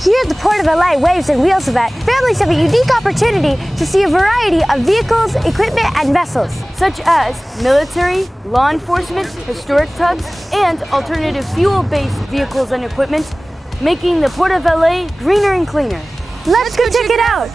Here at the Port of LA Waves and Wheels event, families have a unique opportunity to see a variety of vehicles, equipment, and vessels, such as military, law enforcement, historic tugs, and alternative fuel-based vehicles and equipment, making the Port of LA greener and cleaner. Let's go check it out!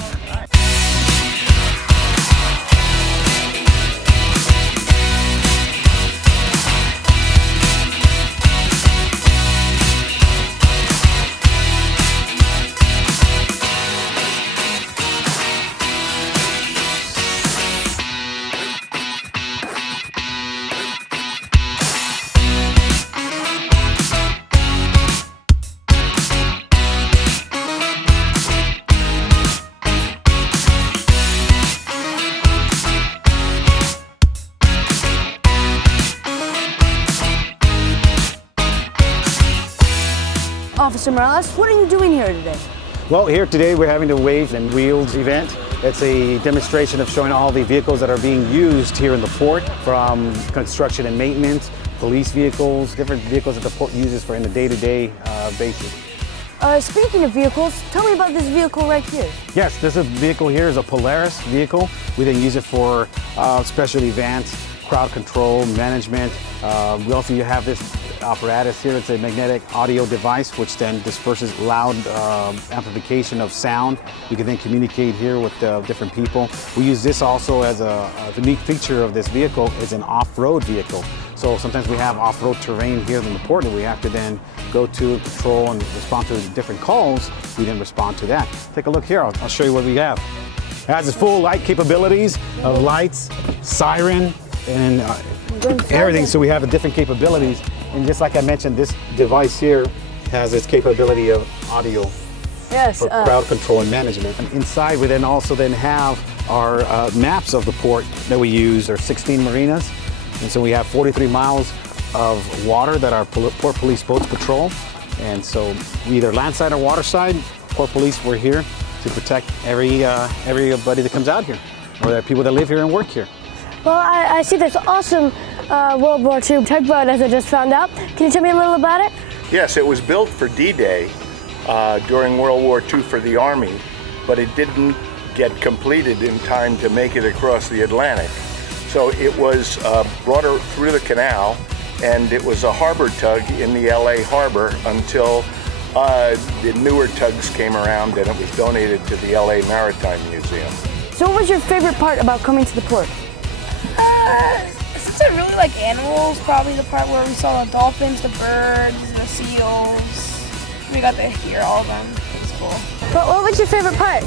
Officer Morales, what are you doing here today? Well, here today we're having the Waves and Wheels event. It's a demonstration of showing all the vehicles that are being used here in the port, from construction and maintenance, police vehicles, different vehicles that the port uses for in the day-to-day basis. Speaking of vehicles, tell me about this vehicle right here. Yes, this vehicle here is a Polaris vehicle. We then use it for special events, crowd control, management. We also have this apparatus here. It's a magnetic audio device which then disperses loud amplification of sound. We can then communicate here with different people. We use this also as a unique feature of this vehicle is an off-road vehicle. So sometimes we have off-road terrain here in the port that we have to then go to control and respond to different calls. We then respond to that. Take a look here. I'll show you what we have. It has its full light capabilities of lights, siren, and everything. So we have the different capabilities. And just like I mentioned, this device here has its capability of audio for crowd control and management. And inside we then also have our maps of the port that we use. There are 16 marinas. And so we have 43 miles of water that our port police boats patrol. And so we either landside or waterside, port police, we're here to protect everybody that comes out here, or the people that live here and work here. Well, I see this awesome World War II tugboat, as I just found out. Can you tell me a little about it? Yes, it was built for D-Day during World War II for the Army, but it didn't get completed in time to make it across the Atlantic. So it was brought through the canal, and it was a harbor tug in the LA harbor until the newer tugs came around and it was donated to the LA Maritime Museum. So what was your favorite part about coming to the port? Since I really like animals, probably the part where we saw the dolphins, the birds, the seals. We got to hear all of them. It was cool. But what was your favorite part?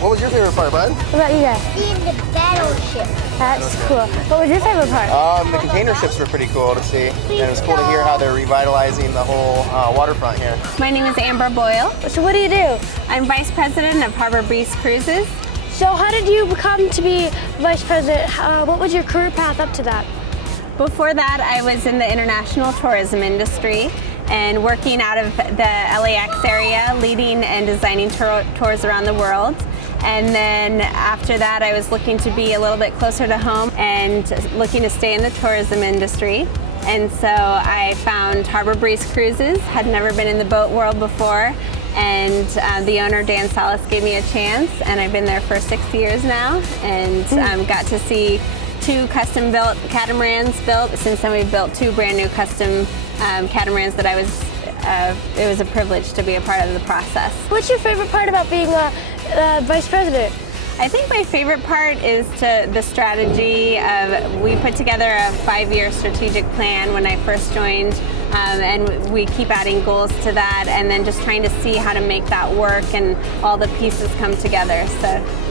What was your favorite part, bud? What about you guys? Seeing the battleship. That's cool. What was your favorite part? The container ships were pretty cool to see. And it was cool to hear how they're revitalizing the whole waterfront here. My name is Amber Boyle. So what do you do? I'm Vice President of Harbor Breeze Cruises. So how did you become to be Vice President? What was your career path up to that? Before that, I was in the international tourism industry and working out of the LAX area, leading and designing tours around the world. And then after that, I was looking to be a little bit closer to home and looking to stay in the tourism industry. And so I found Harbor Breeze Cruises, had never been in the boat world before, and the owner, Dan Salas, gave me a chance, and I've been there for 6 years now, and got to see 2 custom-built catamarans built. Since then, we've built 2 brand-new custom catamarans that it was a privilege to be a part of the process. What's your favorite part about being Vice President? I think my favorite part is the strategy of, we put together a 5-year strategic plan when I first joined, and we keep adding goals to that, and then just trying to see how to make that work and all the pieces come together.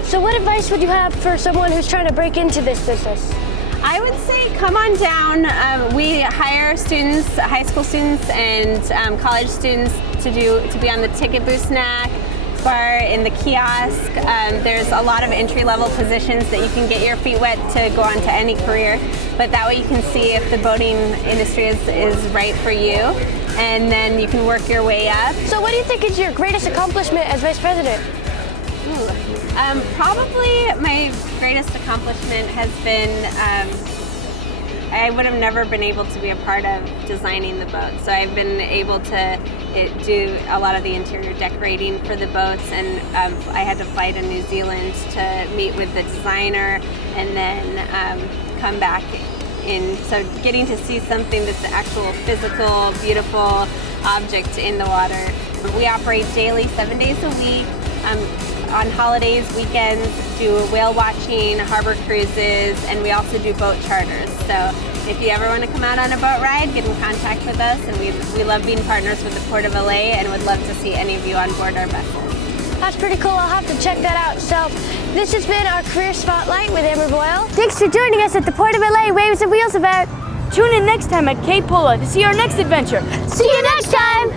So what advice would you have for someone who's trying to break into this business? I would say come on down. We hire students, high school students and college students to be on the ticket booth snack bar, in the kiosk. There's a lot of entry-level positions that you can get your feet wet to go on to any career, but that way you can see if the boating industry is right for you, and then you can work your way up. So what do you think is your greatest accomplishment as Vice President? Probably my greatest accomplishment has been I would have never been able to be a part of designing the boat. So I've been able to do a lot of the interior decorating for the boats, and I had to fly to New Zealand to meet with the designer and then come back in. So getting to see something that's the actual physical, beautiful object in the water. We operate daily, 7 days a week. On holidays, weekends, do whale watching, harbor cruises, and we also do boat charters. So if you ever want to come out on a boat ride, get in contact with us, and we love being partners with the Port of LA and would love to see any of you on board our vessels. That's pretty cool. I'll have to check that out. So this has been our Career Spotlight with Amber Boyle. Thanks for joining us at the Port of LA Waves and Wheels event. Tune in next time at KPOLA to see our next adventure. See you next time.